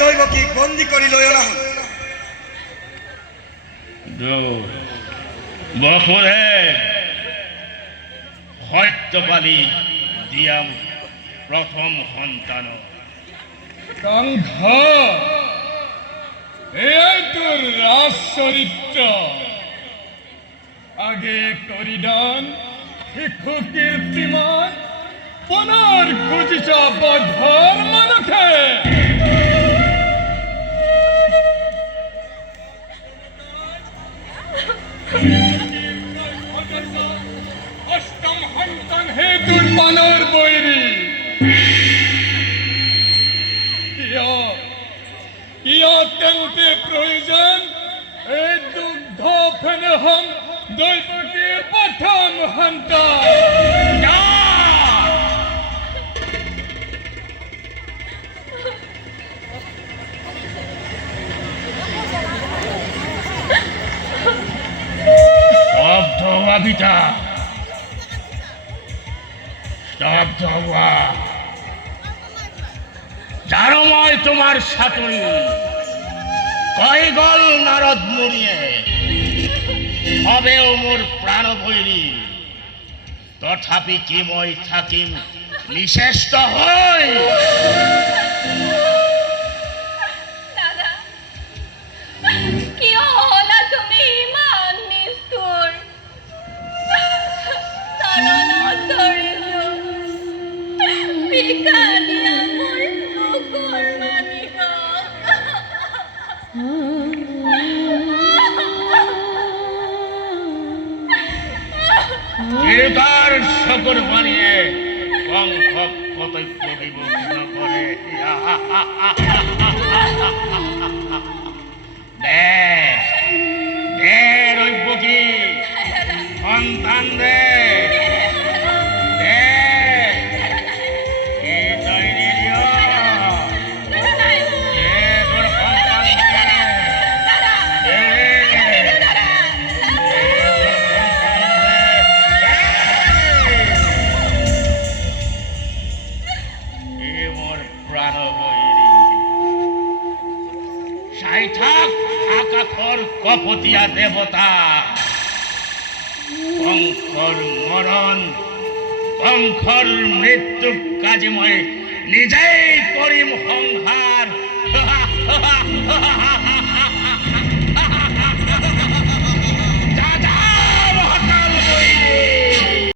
দৈবকীক বন্দী কৰি লৈ অনা হ'ল। বসুধে সত্যপালি দিয়া প্রথম সন্তান কাঙ্ঘ এই তোর রাজ চরিত্র আগে করিডান শিশু কীর্তিমান পুনৰ খুজিছ বধৰ মনকে অষ্টম সন্তান হে তোৰ পানৰ বৈৰী কিয় তেন্তে প্ৰয়োজন এই দুগ্ধ ফেনহম দৈবকীৰ প্ৰথম সন্তান স্তব্ধ হওয়া পিতা, স্তব্ধ হওয়া। জানো মই তোমার সাতুরি কয় গল নারদ মুনিয়ে হবেও মোর প্রাণ বৈরী, তথাপি কি মই থাকিম নিশেষ্ট হই। তার শকর বানিয়ে কঙ্ক কতৈক্য বিবেচন করে রৈবকী সন্তান দে কপতিয়া দেবতা কঙ্কর মরণ কঙ্কর মৃত্যু কাজে মই নিজেই করিম সংহার।